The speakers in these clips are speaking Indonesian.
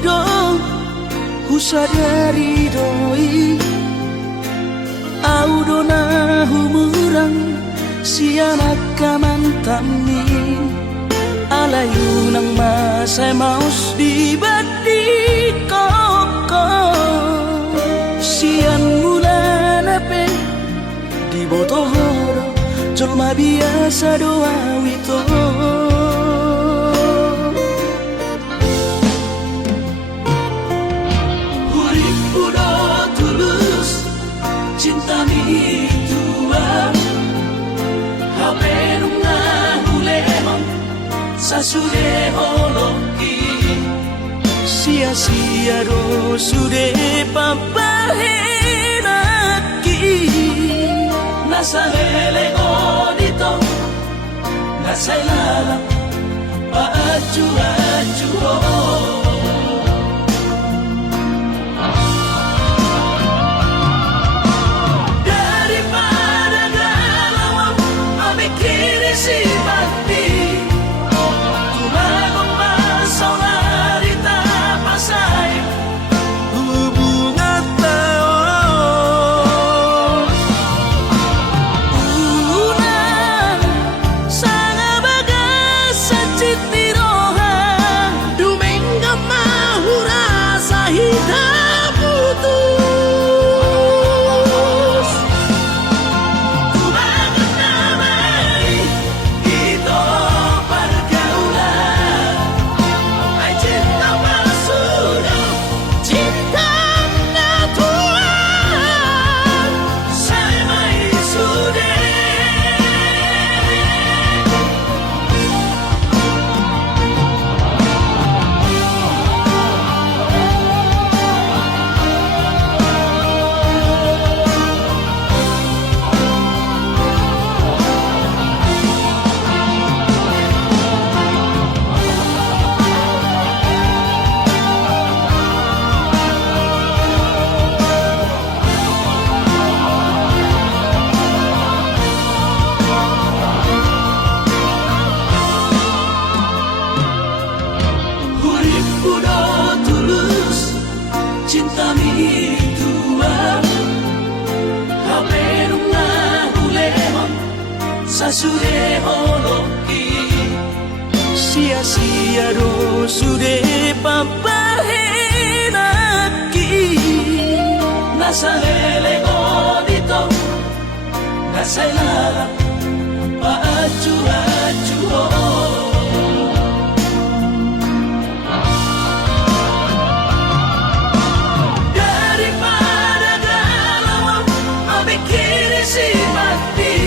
ado husadari doi audona humurang sianak kamantami alayu nang masay maus di badi koko sian mula nape di botohoro colma biasa doa wito cinta mi tuam hape nunga hulehon sasude holoki sia-sia do sude papahenaki nasa hele odito nasa ilala paaju-aju sasude holoki sia-sia do sude papahenaki nasa hele odito nasa ilala paaju-aju daripada galau memikiri si mati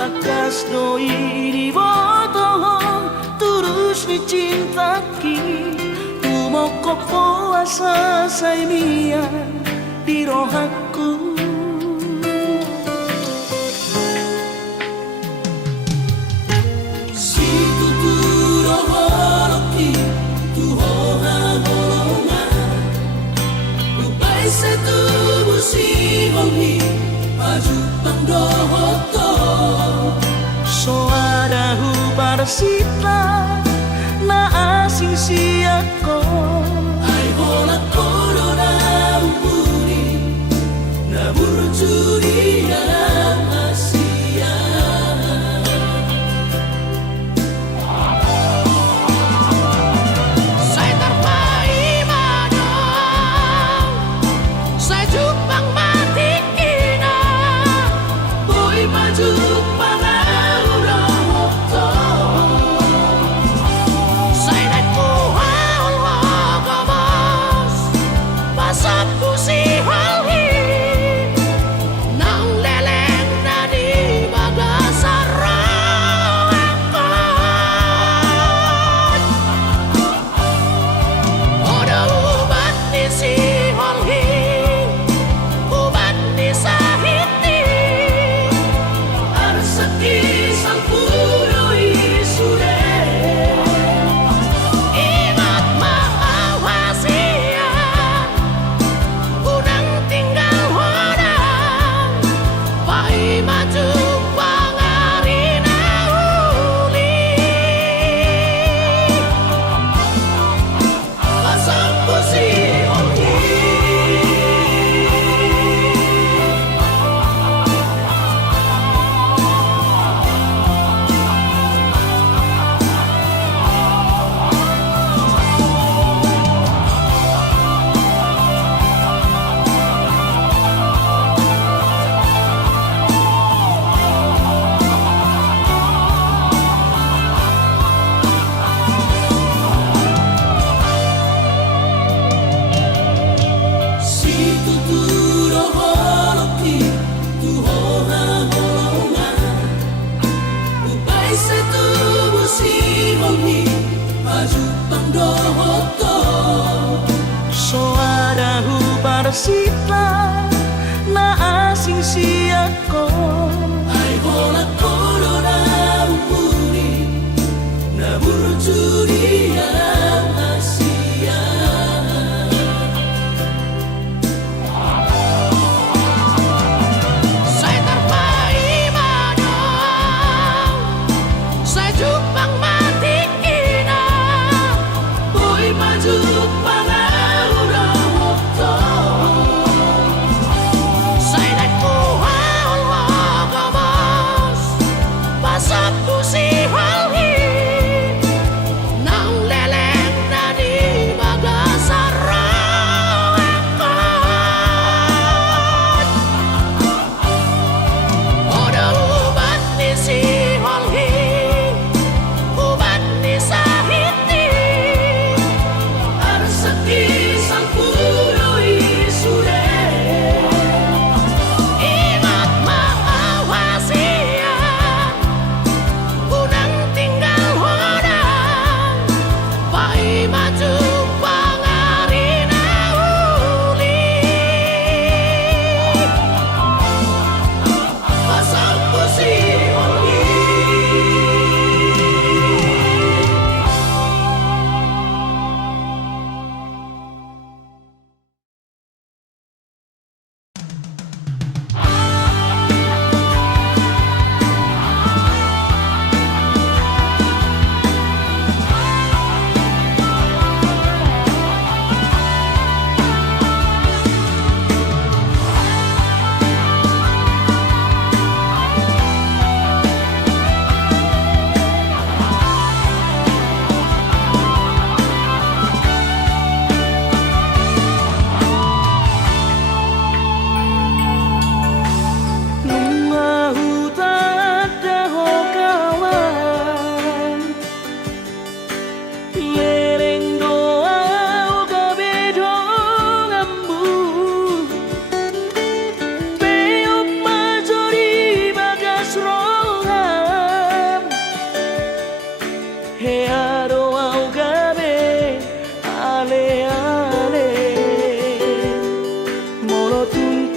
Akas no iriboto Turus ni cintaki Tumoko po asa sa imian Di rohaku Si tuturo horoki Tuhoha holonga Ubay sa tubo si hongi Pajupang dohoto Soara hubarsita Na asing siyako Ay hola korona umuri Na burjuri ang Asia Saya terpaimanya Saya jupang mati kina Boy pajupang aurohoto Saya naik kuhal wagamas Pasapku si halhi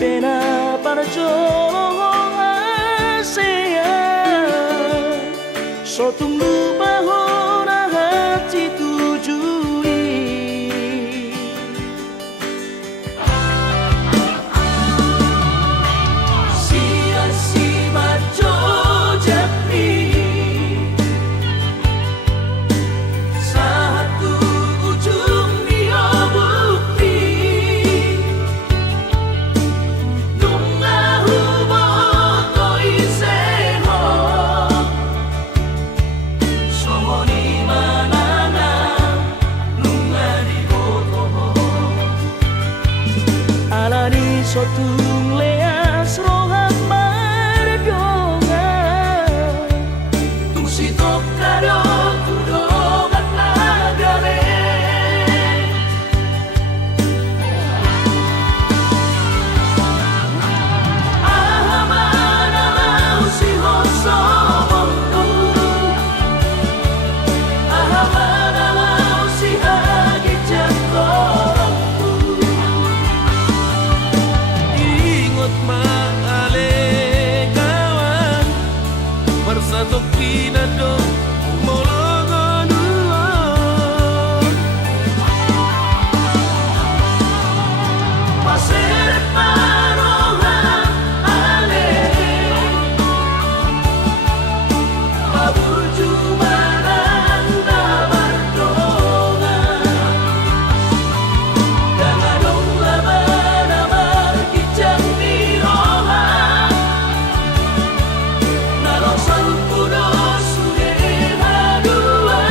pena parjolo ASEAN sotung lupa hona hati tujui sia-si majo japri satu ujung dia bukti nunga hubo toi seho somoni manana nunga di boto alani sotung leas rohan mardonga tung si tokaro tudongan nagare ahamana lau si hoso montu ahamana lau si hagi jakorku ingot maale kawan bersatok pinado molongonua paseret marohan ale paburju maranda bardonga dangadong labana markicang miroha narosal puno suge hadua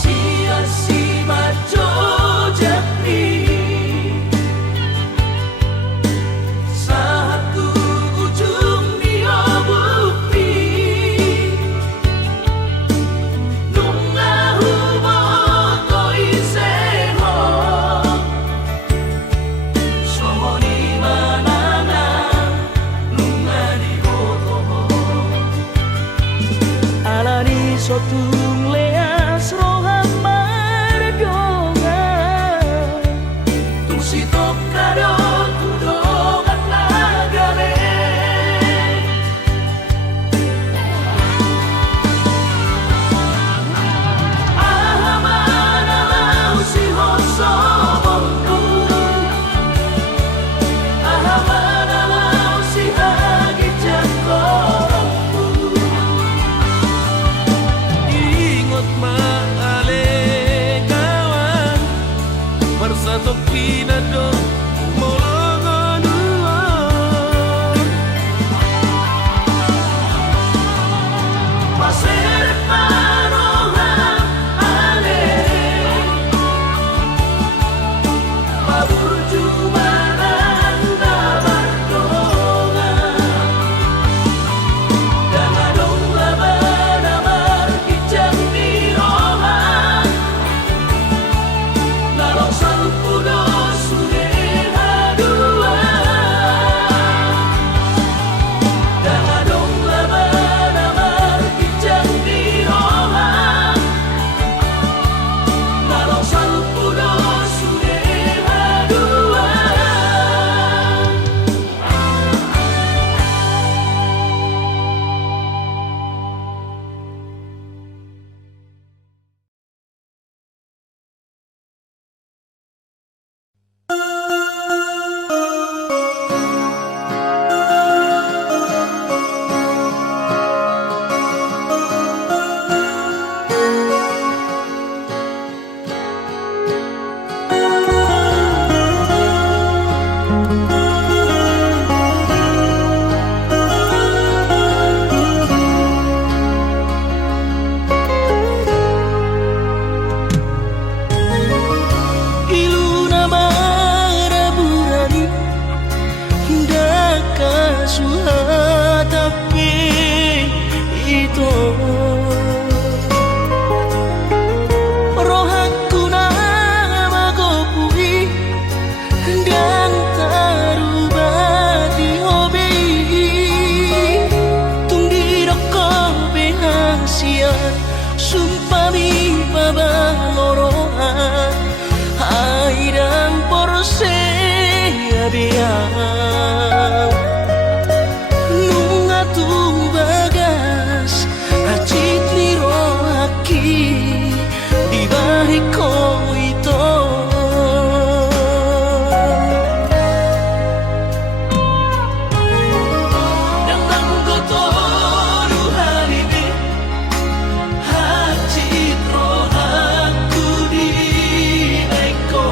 sia-si majo japri satu ujung dia bukti nunga hubo toi seho somoni manana nunga di boto alani sotung leas rohan mardonga tung si tokaro tudongan nagare ahamana lau si hoso montu ahamana lau si hagi jakorku ingot maale kawan bersatok pinado molongonua paseret marohan ale paburju maranda bardonga dangadong labana markicang miroha narosal puno suge diam nunga tu bagas hacit liro aki di bahiko ito Dalam kotoru halibi hacit roh aku di eko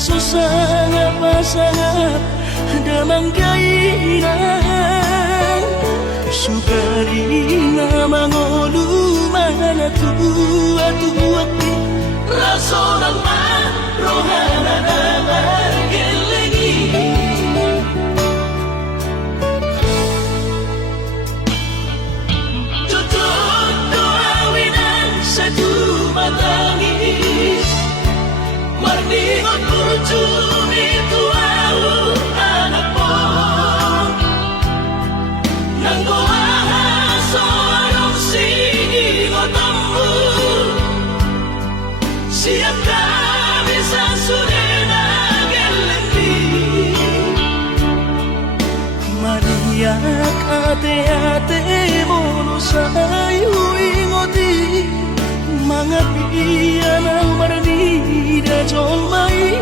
susah pasangan damang kainan sugari na mangolu mana tua Raso ng rohana na margelengi Tutup doawinan sa tumatangis Marningot kurjumi tuau anak mo Nang goahaso anong singingot mo Siap kami sa surena gelendi Mariak ate-ate mono sayo ingoti Mga piyan ang maranida jong mai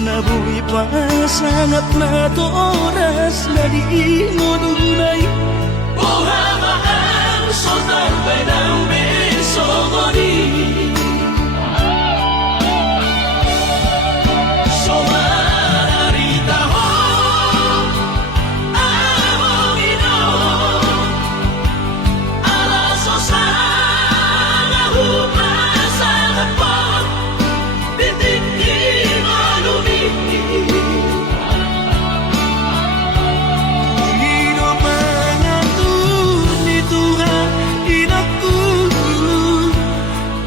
Nabuhi pa sangat na to oras na di mo dunay Buhamaan sultan bay ng besogoni Somararita ho among ino Alaso sa nahupasan at pag Bitik imalumi Ino mga ni Tuhan inaku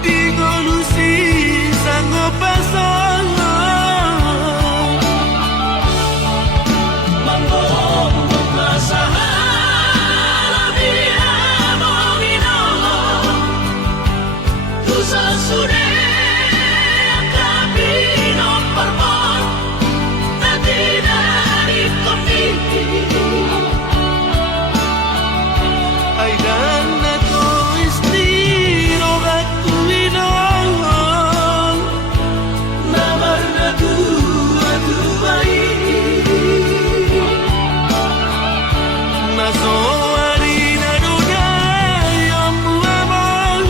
Di kolusi sanggup pasang Manggong masahala di among ino Tu sa sune ang kapinong parmon Na tinanip kami Ay dan na to estilo at kuinong Namar na tuwa-tuway Nasoari na dunay ang buhamon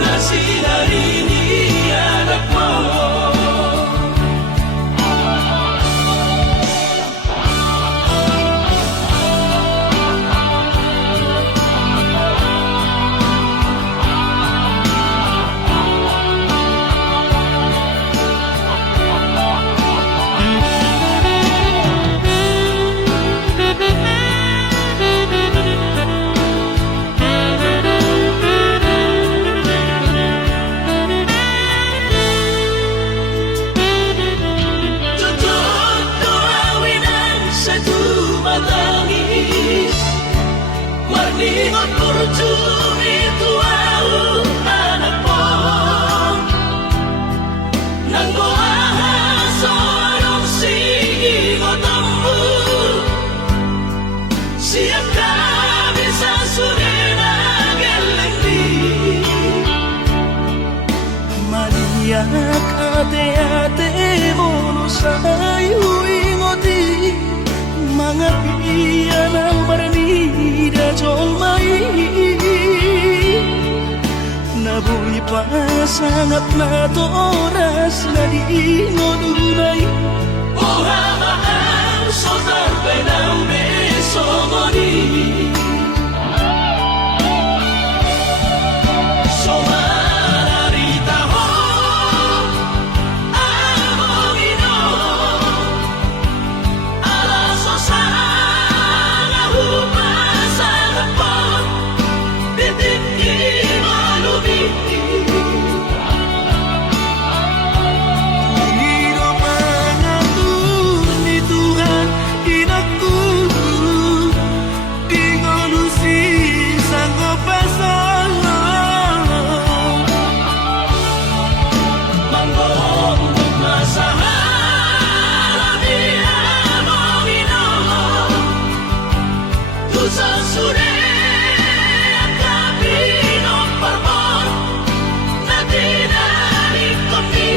Na sinarini anak mo Tutup doawinan sa tumatangis Marningot kurjumi tuau anak mo Nang goahaso anong singingot mo Siap kami sa surena gelendi Mariak ate-ate mono sayo ingoti Mga piyan ang maranida jong mai Nabuhi pa sangat na to oras na di mo dunay Buhamaan sultan bay ng besogoni Somararita ho among ino Alaso sa nahupasan at pag Bitik imalumi Ino mga ni Tuhan inaku Di kolusi sanggup pasang Manggong masahala di among ino Tu sa sune ang kapinong parmon Na tinanip kami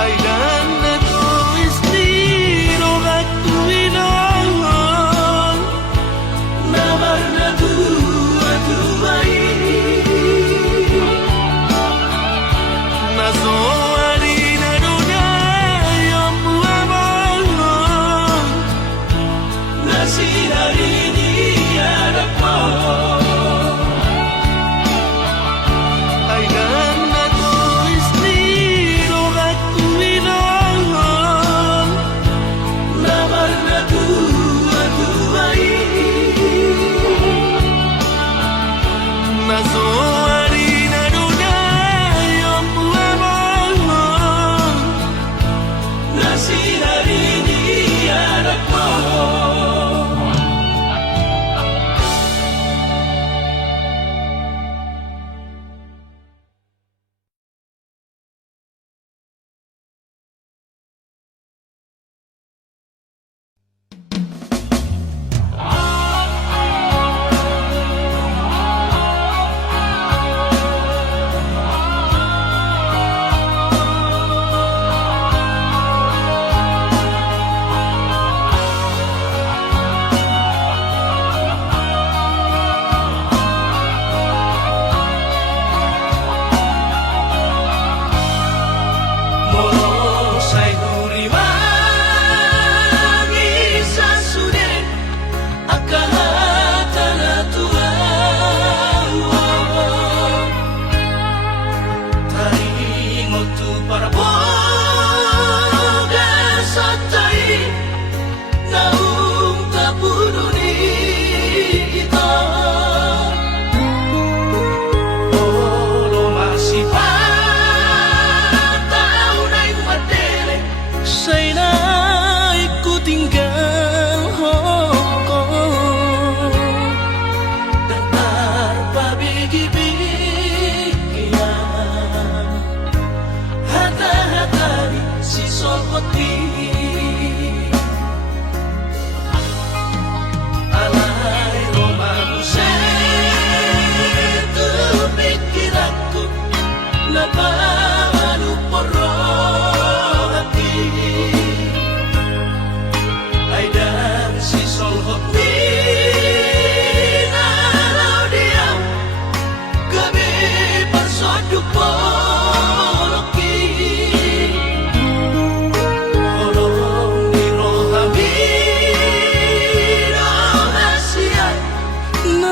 Ay dan na to estilo at kuinong Namar na tuwa-tuway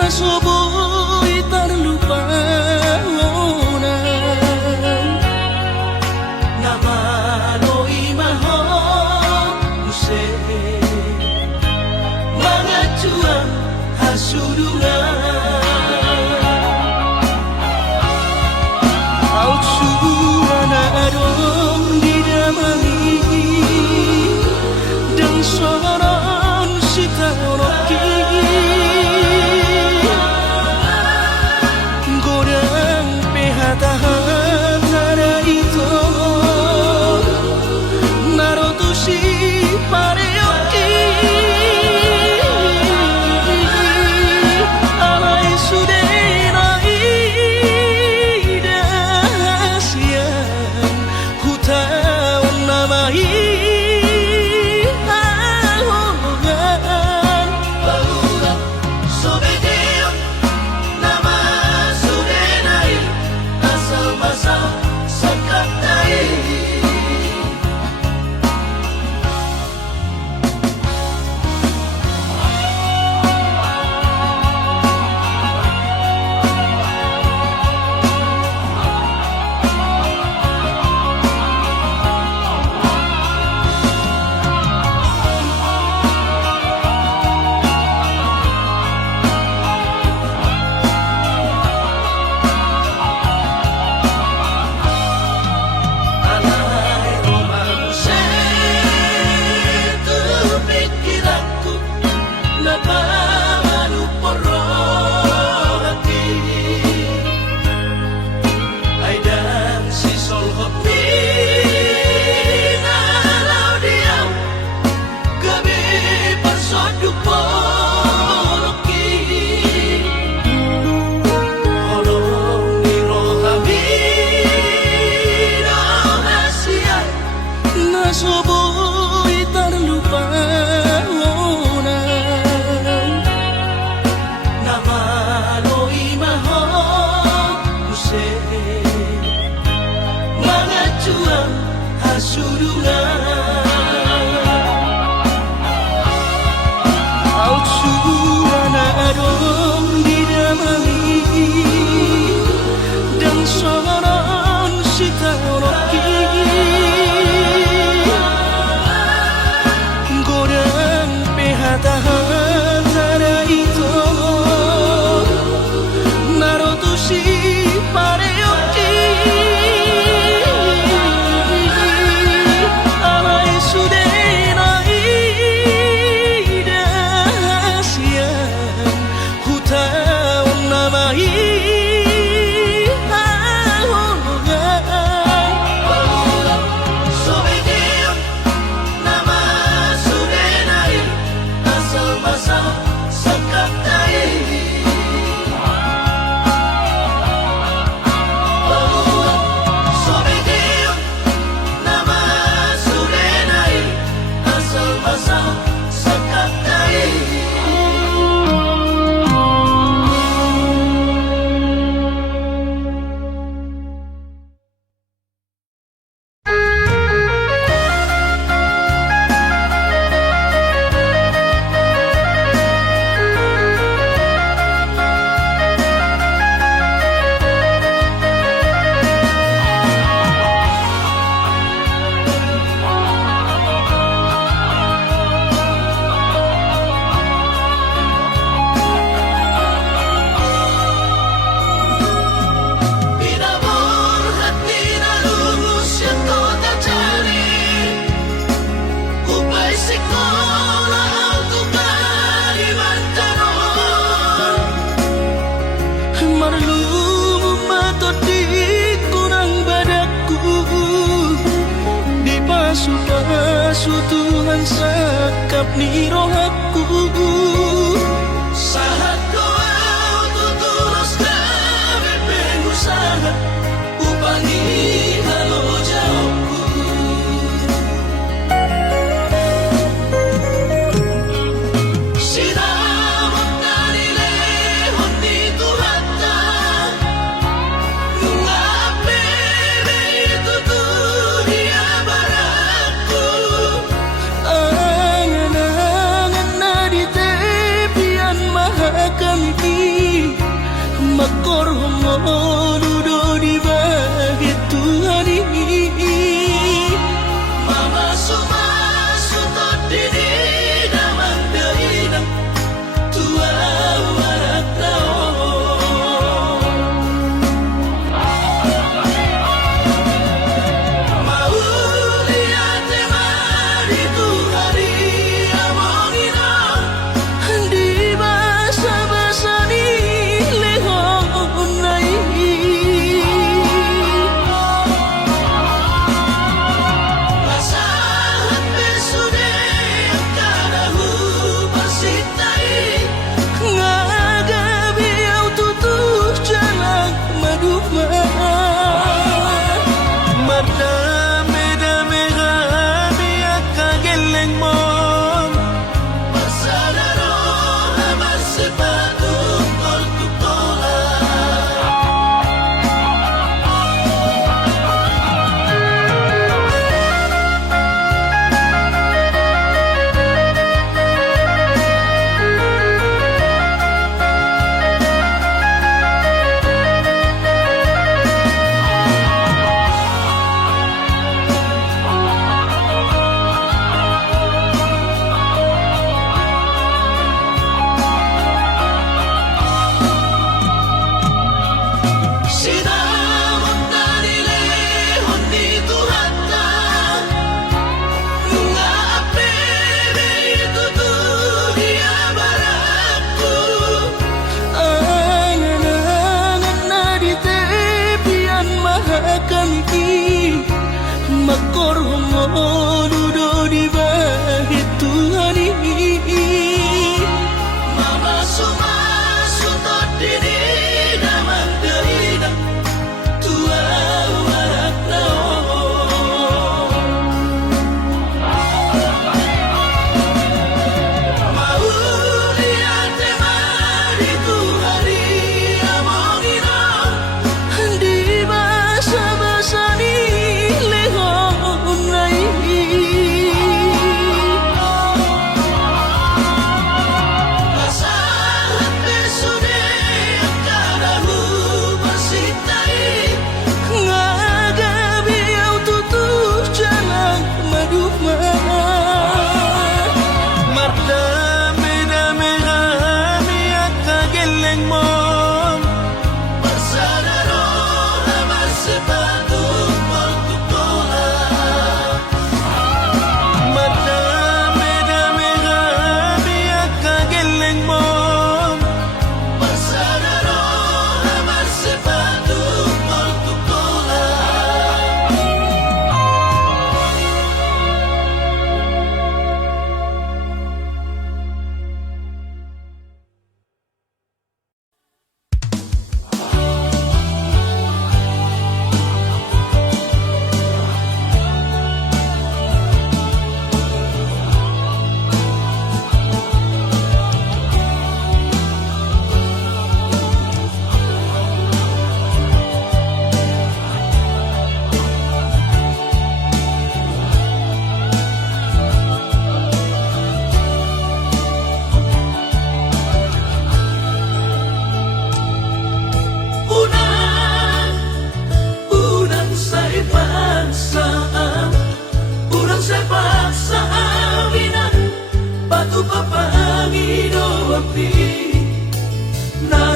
nasobo'y terlupa Namalo'y mahal Musik Mga juang hasulungan Out suara adong didamai Dan soron sita roki Godang pehata-hata itu Narotusi pareoki Alai sudenai dasian Hutaon namai ahongan Barulang sobedeon Nama sudenai Asal-masal sakatai Alay romance Tu pikiranku Napamanu porrohati Aidan si solhopi Nalau diam Gabi parsoduk poloki Holong di rohami Rahasia nasobo'y terlupa Namalo'y mahal Musik Mga juang hasulungan Out suara adong didamai Dan soron sita roki Godang pehata-hata itu Narotusi pareoki Alai sudenai dasian Hutaon namai ahongan Barulang sobedeon Nama sudenai Asal-masal sakatai Barulang sobedeon Nama sudenai Asal-masal sakatai Binabur hati na lulus yang kau tak cari Upay sekolah untuk Kalimantan Marlum matot di kurang badaku Di pasu-pasu Tuhan sakap ni rohaku Sahat doa tutulus kami pengusaha Upangi halo jauhku Sinamot na nilehon di tuhata Nga pebe itu dunia baratku Angan-angan na di te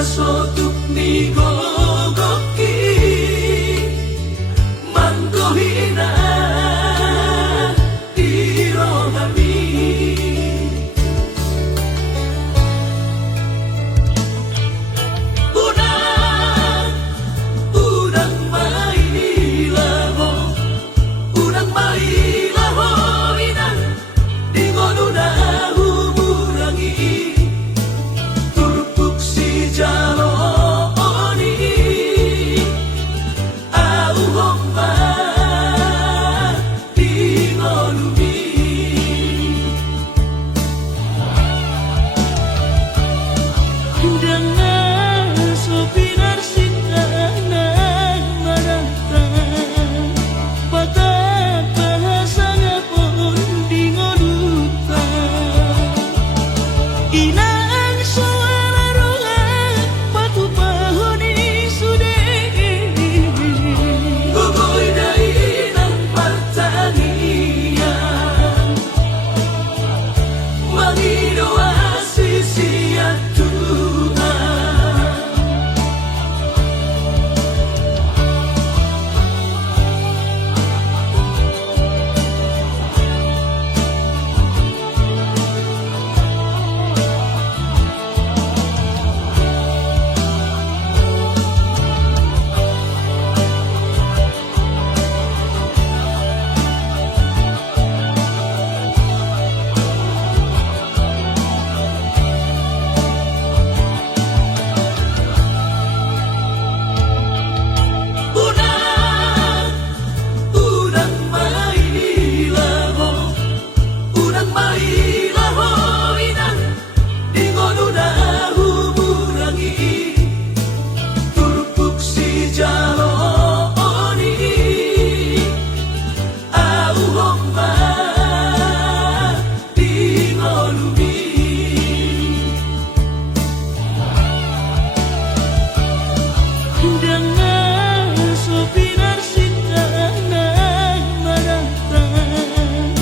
sotuk ni gogoki mangkohina irogami unang mailaho inang di ngonuna humurangi turpuk si jaloni au homma di ngonumi dengan sopinar singanan manatang patah bahasa ngapun di ngodutang inang suara rohan batu pahoni sude gugoy na inang pertanian mangido asisi at dengan sopinar singanan manatang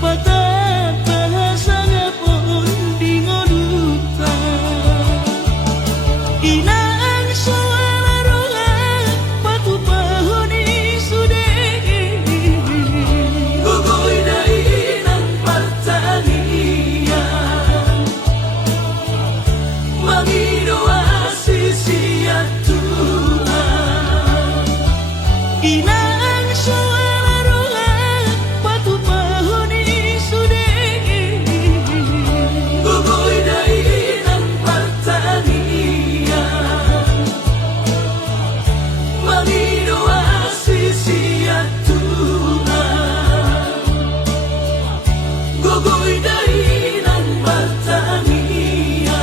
patah bahasa ngapun di ngodutang inang suara rohan batu pahoni sude gugoy na inang pertanian mangido asisi at inang suara rohan batu pahoni sude gugoy na inang pertanian mangido asisi at gugoy na inang pertanian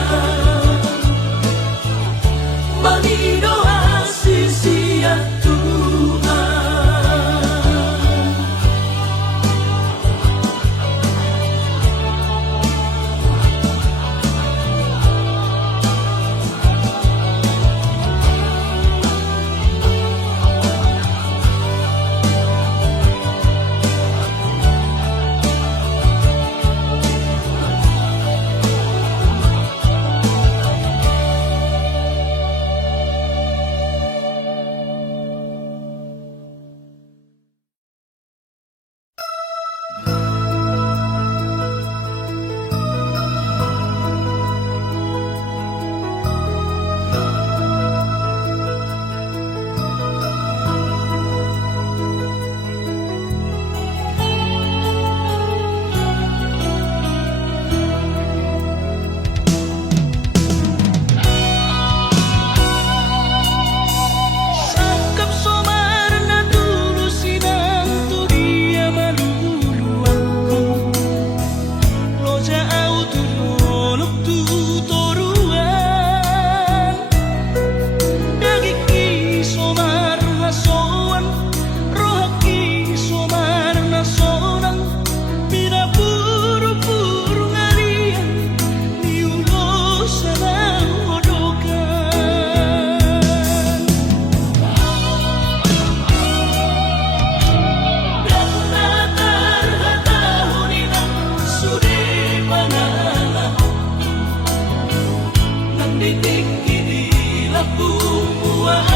labubuan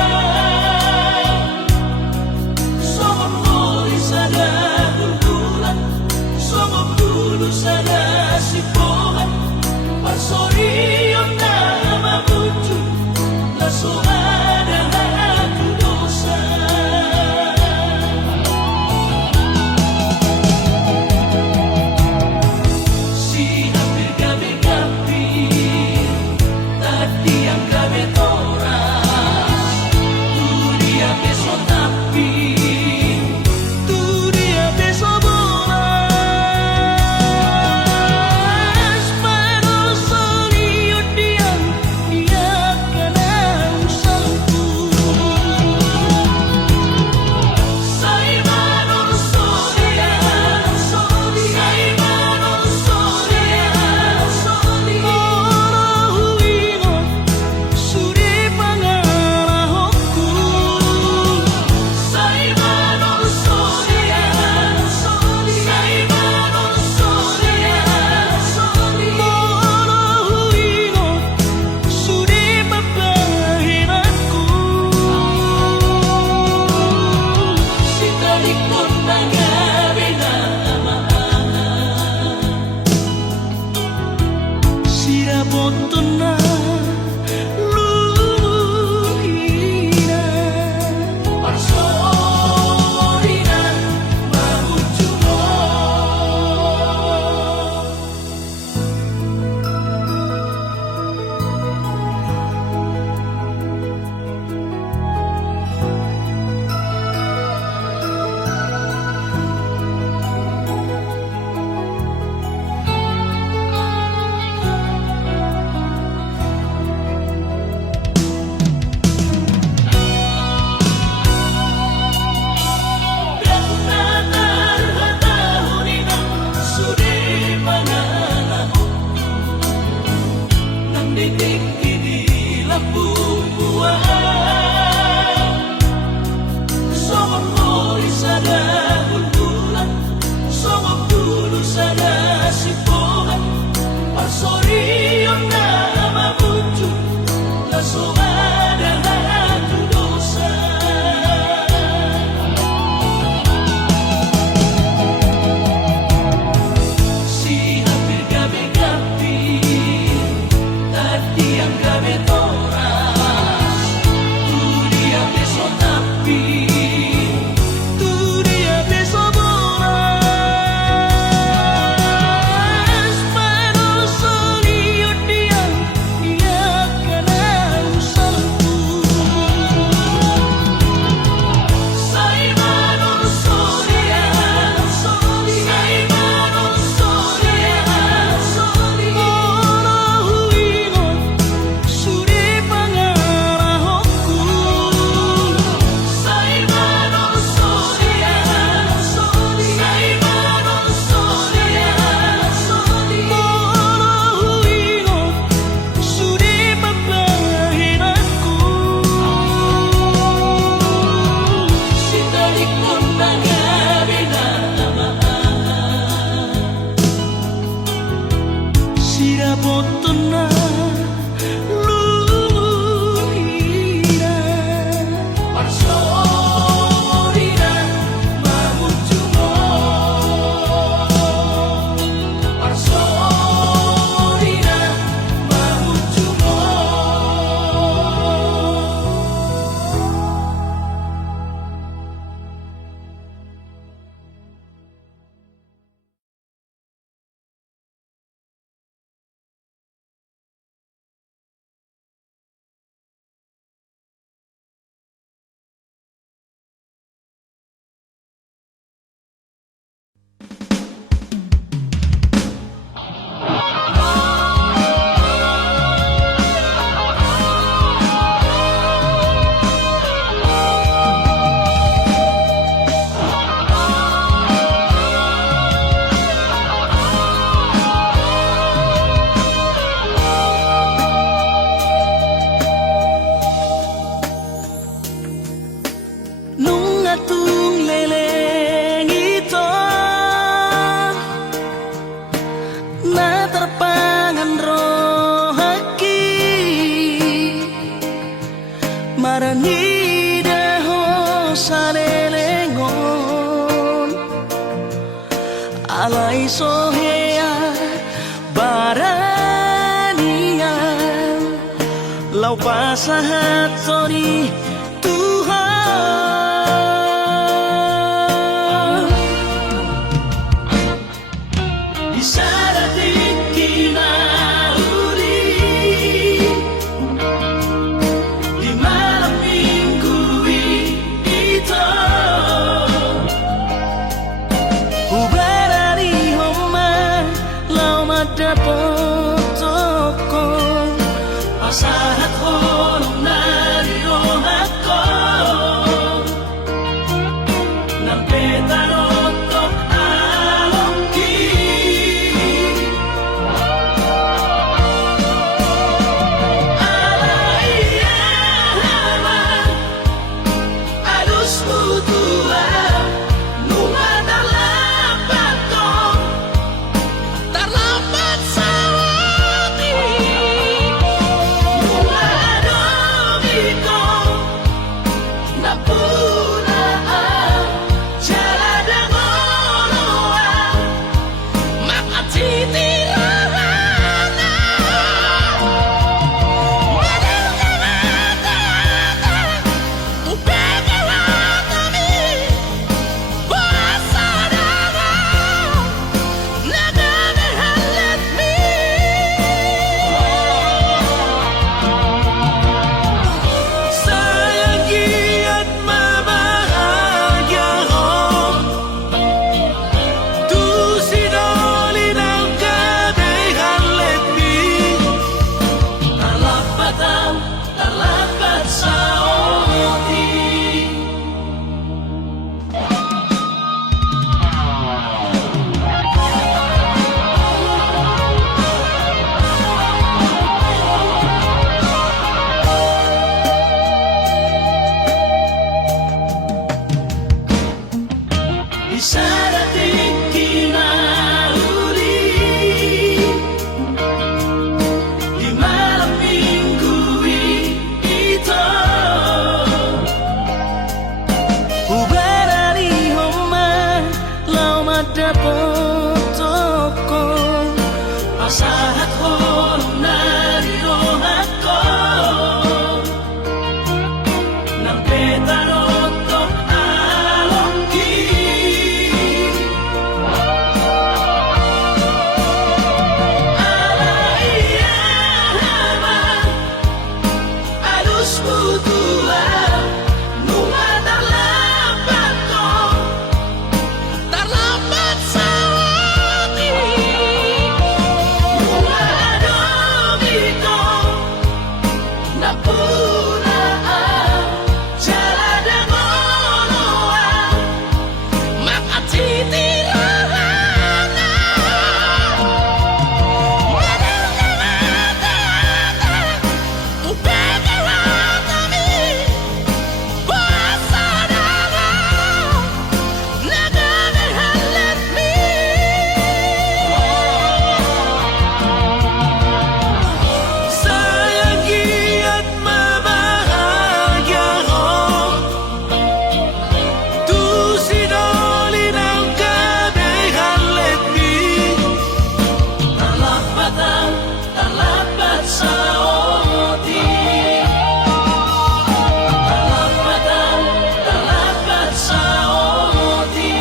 Somos mori sada bulbulan Somos bulu sada sipohan Parsorion na mamutu Laso ada hatu dosa Si hampir gabe-gabe Tadi yang gabe toras Tu dia besok tapi Tu dia besok bolas Pero soliut dia kena usalku Sai manor solia Sai manor solia Oro huino suri pangarahku Sai manor solia Sai manor solia Oro huino suri papahiraku Si tarik pun nagabena Sira botona luhina Parsorina mahujuno So ada hatu dosa Si hampir gabe-gabe Tadi yang gabe toras Tu dia besok tapi Tu dia besok bolas Pero soliut dia kena usalku Nyanyi daho sanelengon Alai sohea barania Lau pasahat sori Tuhan Isaratik kinauli Di malam minggu itu Ku berani homa lau madapotoko Pasahat holong nari rohako Nampe tarotok alongki Alaiyaman Alus mutua Numa terlambat kau Terlambat sawati Numa domiko Napunaan Jalada ngoloan Maka titirahana Madalgamata Upegawatami Basadara Nagamehalatmi Sayangi at mabahagya ko Tu sinoli ng kadehan let me Talapatan, talapat sa oti Isarating kinauli Di malam minggu itu Ku berani homa lau madapotoko Pasahat holong nari rohako Nampe tarotok alongki Alaiyaman Alus mutua Numa terlambat kau Terlambat sawati Numa domiko Napunaan Jalada ngoloan Maka titirahana Madalgamata Upegawatami Basadara Nagamehalatmi Sayangi at mabahagya ko Tu sinoli ng kadehan let me Talapatan, talapat sa oti Talapatan, talapat sa oti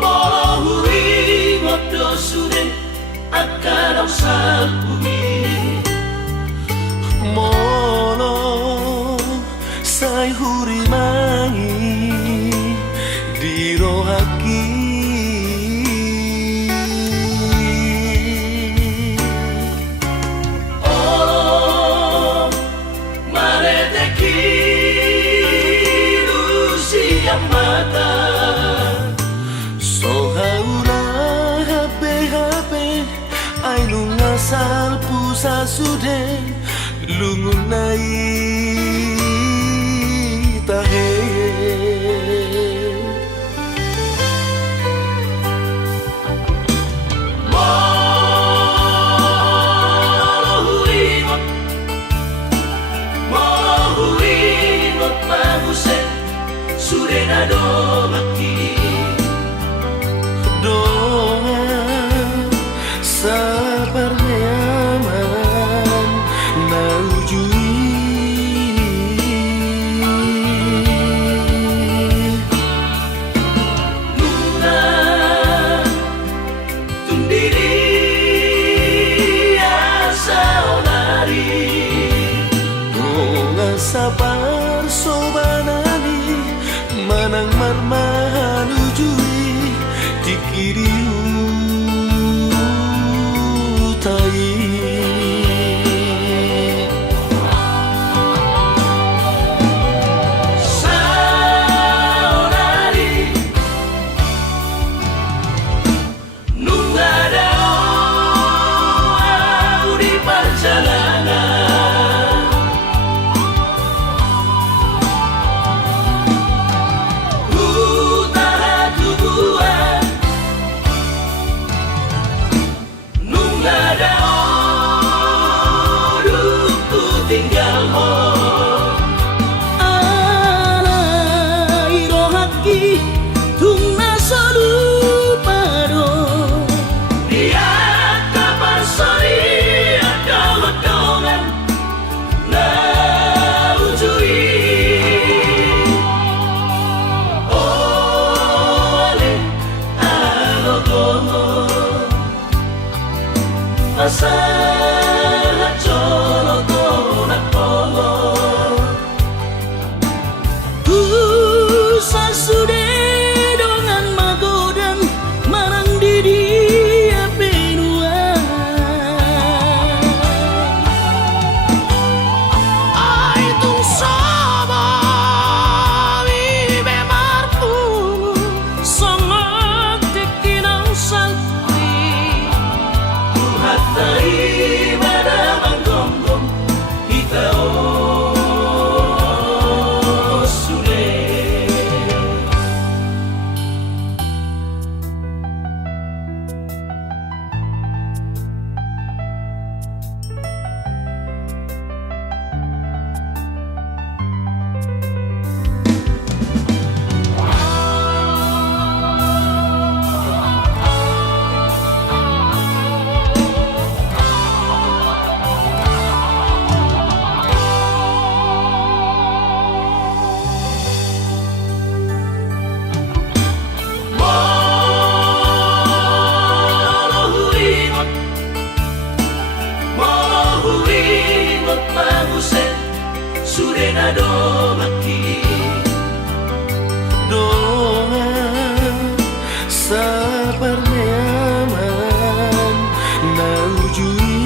Molo huringot dosude akan ang sa bumi Ainu ngasal pusa sude lungun nai tahe Mohuingot mabuset surena do maki sabar nyaman naujui Nuna tundiri asa onari Donga sabar sobanani manang marmahan ujui dikiriu tai saonari nunga dao di perjalanan utara tubuhan nunga dao duku tinggal mo Iro haki tungna salupado lihat kabar sori ada wedongan na ujui ole alogomo masa hajono konak pongo Pusa sude dongan magodan marang didi benua Ai tung sama vive marpu sangat tekinang salpi hatai pada manggonggong kita sude Mohuingot mabuset surena do maki doa sabar nyaman naujui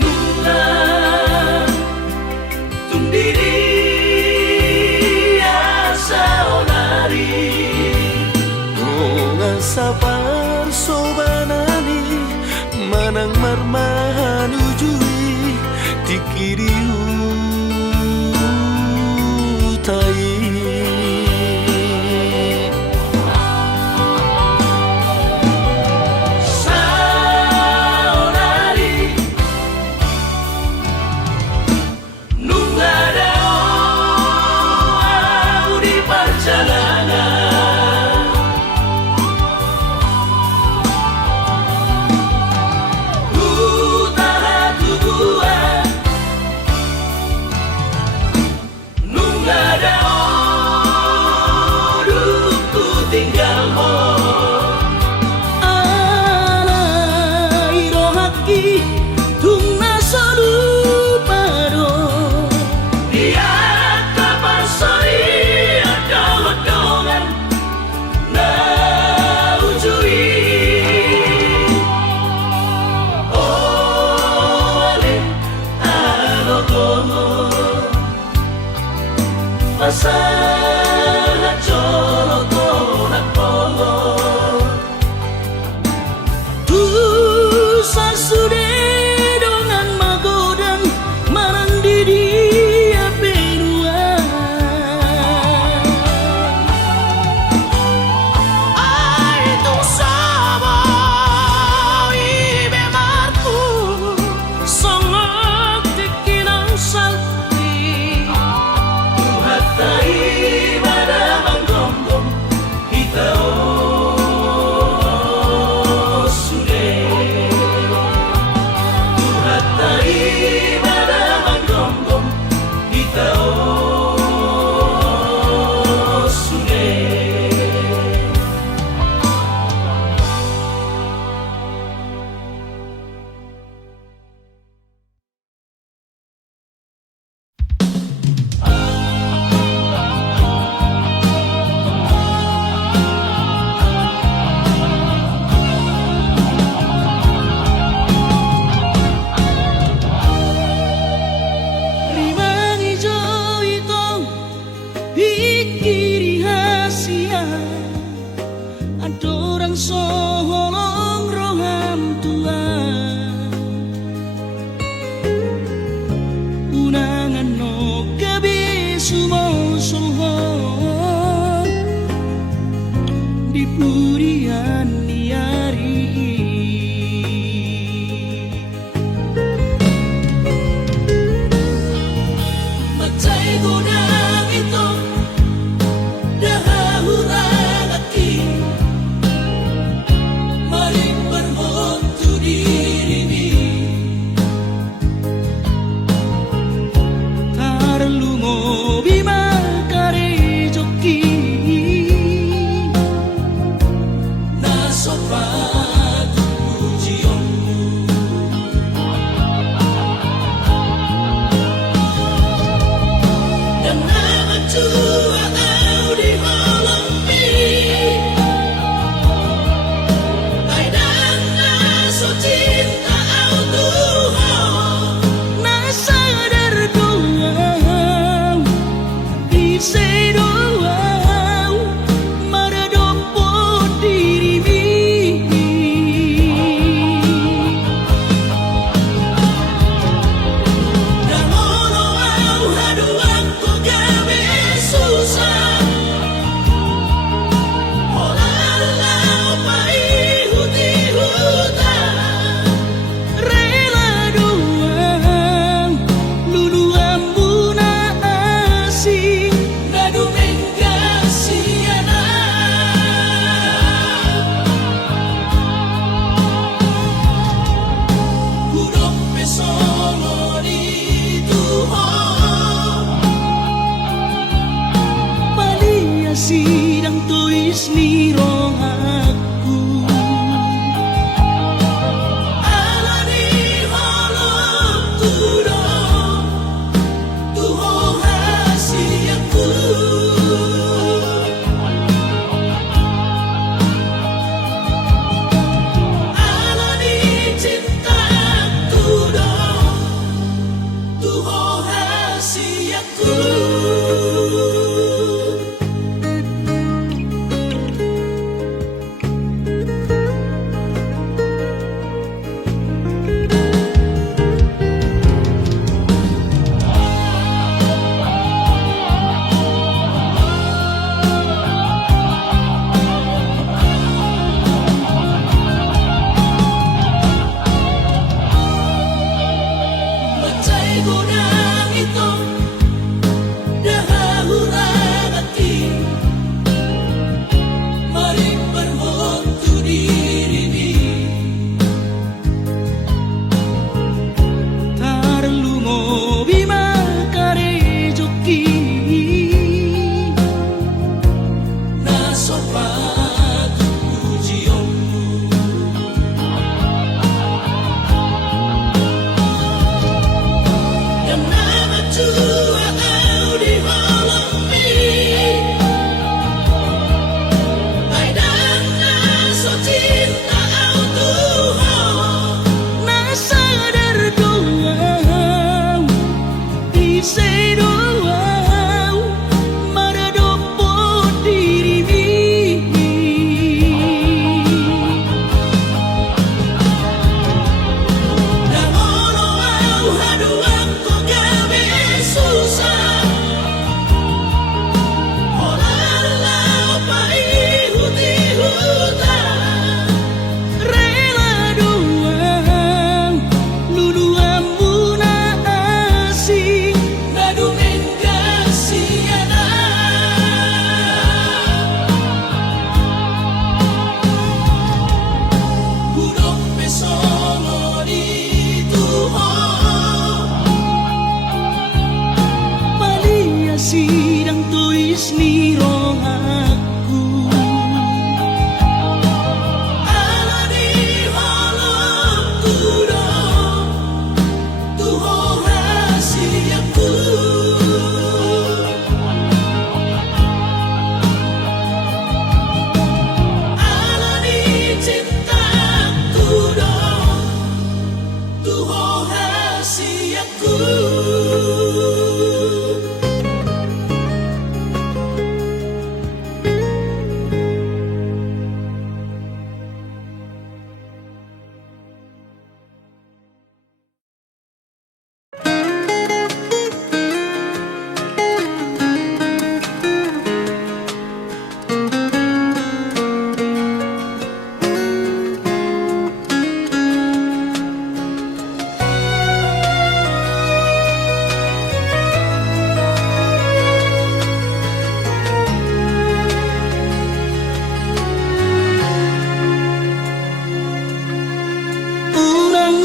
Nuna tundiri asa onari Donga sabar sobanani manang marmahan ujui dikiriu tai saonari nunga dao di perjalanan utara tubuhan nunga dao duku tinggal mo Iro haki tungna salupado lihat kabar sori ada wedongan na ujui ole alogomo masa hajono purian niari Macay gunang ito Dahahurang ati Maring berhotu dirimu Tarlumo bima kare joki Nasopat pujianmu Dan nama tua au di halami Ay dan naso cinta au Tuhan nasadar doang ise doang maradopo dirimi Dan mono au haduang ko gabe susah Olalau paihuti hutan rela doang lulu ambuna asing Nadu mengkasiana Kudok pesolo di Tuhan palia sidang tuis ni rong aku Ala di halap tudong Tuho hasiaku Ala di cinta tudong Tuho hasiaku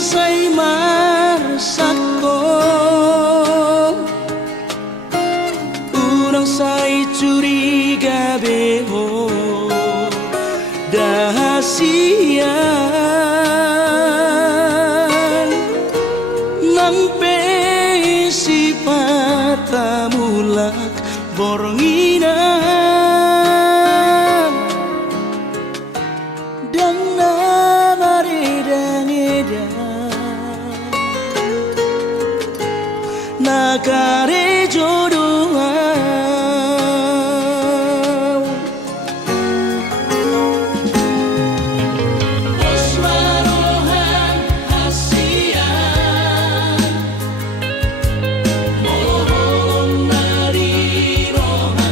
say marsakko urang say curiga beho dahasian nang sifat mulak boronginan dan nabaredang edan nakare jodohan Osmarohan hasian Mohon nari rohan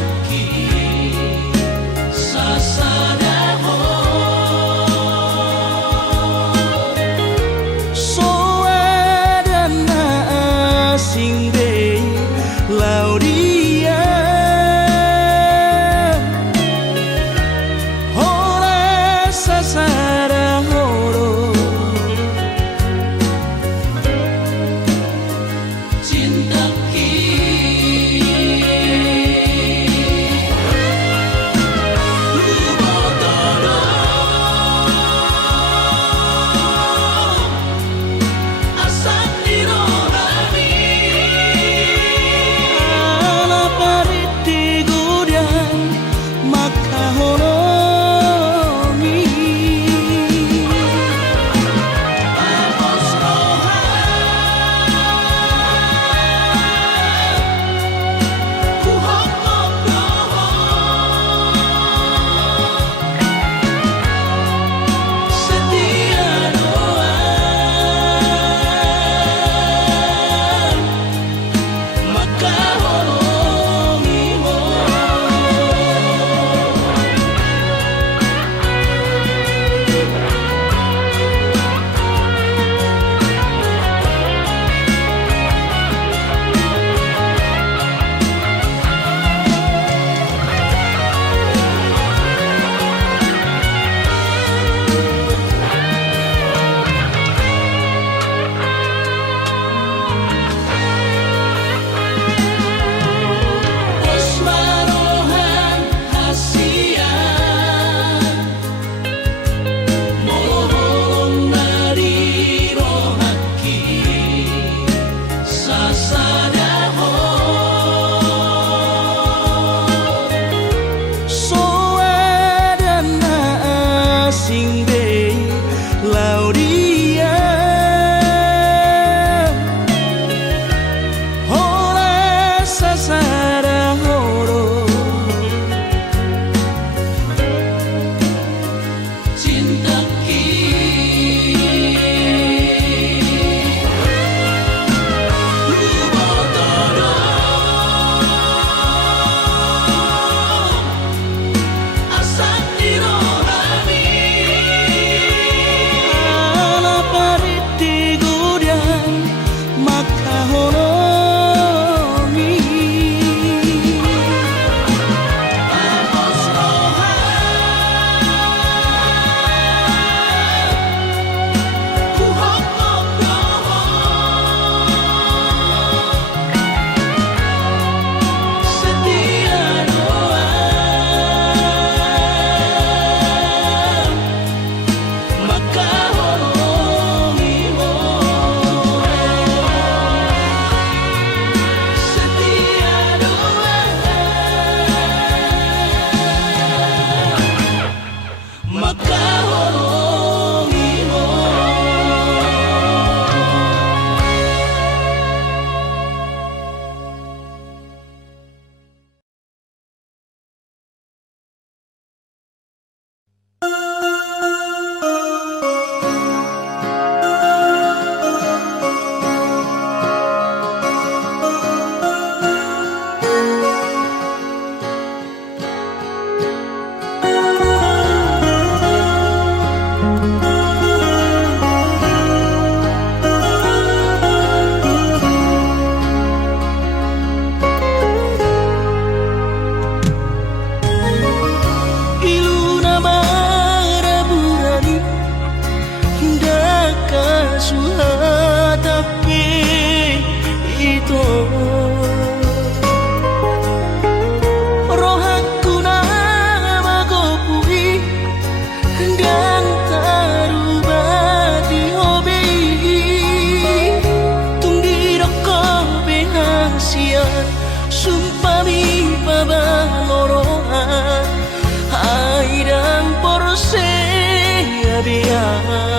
Tuhan